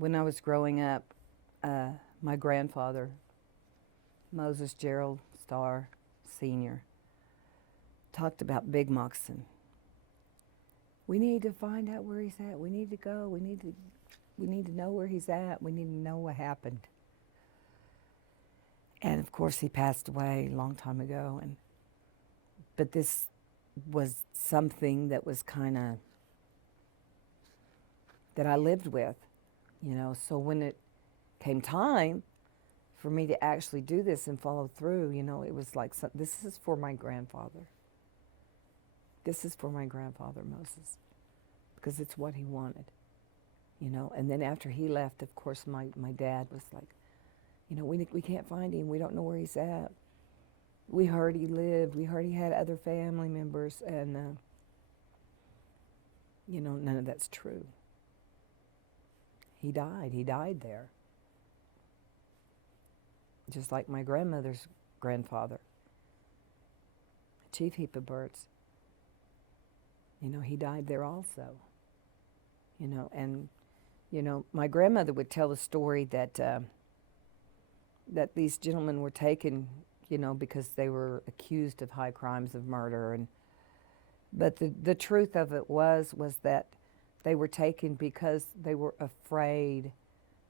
When I was growing up, my grandfather, Moses Gerald Starr Sr., talked about Big Moccasin. We need to find out where he's at. We need to go. We need to know where he's at. We need to know what happened. And of course, he passed away a long time ago. But this was something that was kind of that I lived with, you know. So when it came time for me to actually do this and follow through, you know, it was like, this is for my grandfather. This is for my grandfather, Moses, because it's what he wanted, you know. And then after he left, of course, my dad was like, you know, we can't find him. We don't know where he's at. We heard he lived. We heard he had other family members. And, you know, none of that's true. He died. He died there. Just like my grandmother's grandfather, Chief Heap of Birds. You know, he died there also. You know, and, you know, my grandmother would tell the story that that these gentlemen were taken, you know, because they were accused of high crimes of murder. But the truth of it was that they were taken because they were afraid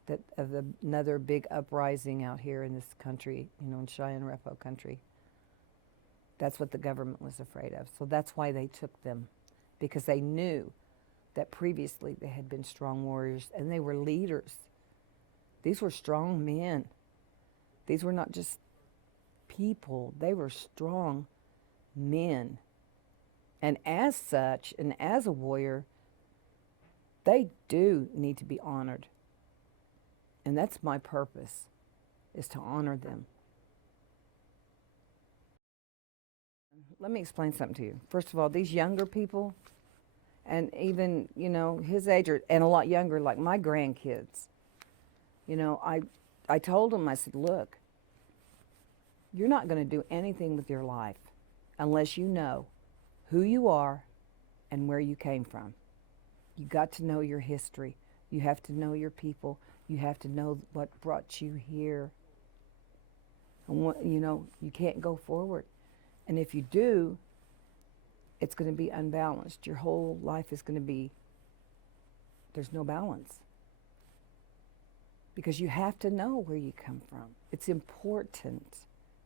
that of another big uprising out here in this country, you know, in Cheyenne-Repo country. That's what the government was afraid of. So that's why they took them, because they knew that previously they had been strong warriors and they were leaders. These were strong men. These were not just people, they were strong men. And as such, and as a warrior, they do need to be honored. And that's my purpose, is to honor them. Let me explain something to you. First of all, these younger people, and even, you know, his age, and a lot younger, like my grandkids, you know, I told them, I said, look, you're not going to do anything with your life unless you know who you are and where you came from. You got to know your history. You have to know your people. You have to know what brought you here. And what, you know, you can't go forward. And if you do, it's going to be unbalanced. Your whole life is going to be, there's no balance. Because you have to know where you come from. It's important.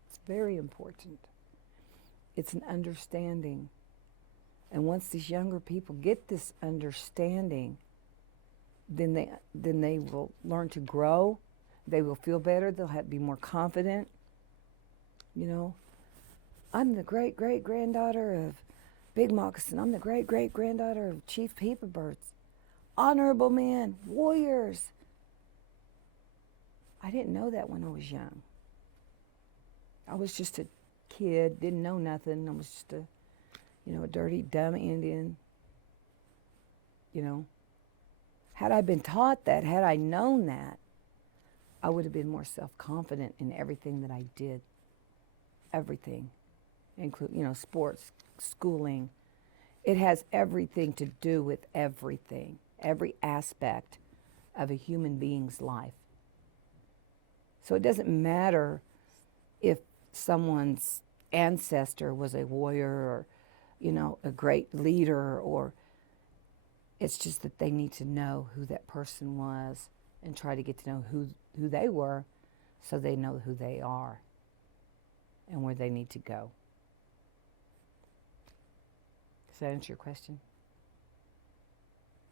It's very important. It's an understanding. And once these younger people get this understanding, then they will learn to grow. They will feel better. They'll be more confident. You know, I'm the great-great-granddaughter of Big Moccasin. I'm the great-great-granddaughter of Chief Heap of Birds. Honorable men, warriors. I didn't know that when I was young. I was just a kid, didn't know nothing. I was just a, you know, a dirty, dumb Indian. You know, had I been taught that, had I known that, I would have been more self-confident in everything that I did. Everything, including, you know, sports, schooling. It has everything to do with everything, every aspect of a human being's life. So it doesn't matter if someone's ancestor was a warrior or, you know, a great leader, or it's just that they need to know who that person was and try to get to know who they were, so they know who they are and where they need to go. Does that answer your question?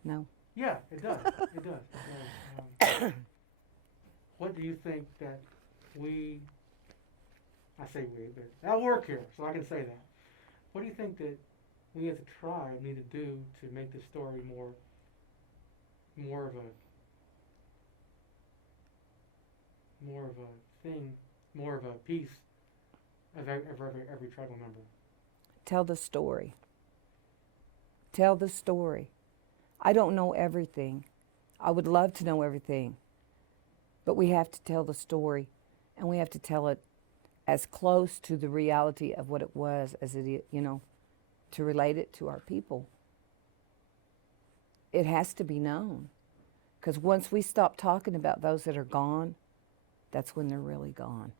No? Yeah, it does. It does. What do you think that I say we, but I work here, so I can say that. What do you think that we as a tribe need to do to make this story more of a thing, more of a piece of every tribal member? Tell the story. Tell the story. I don't know everything. I would love to know everything. But we have to tell the story, and we have to tell it as close to the reality of what it was as it is, you know, to relate it to our people. It has to be known. Because once we stop talking about those that are gone, that's when they're really gone.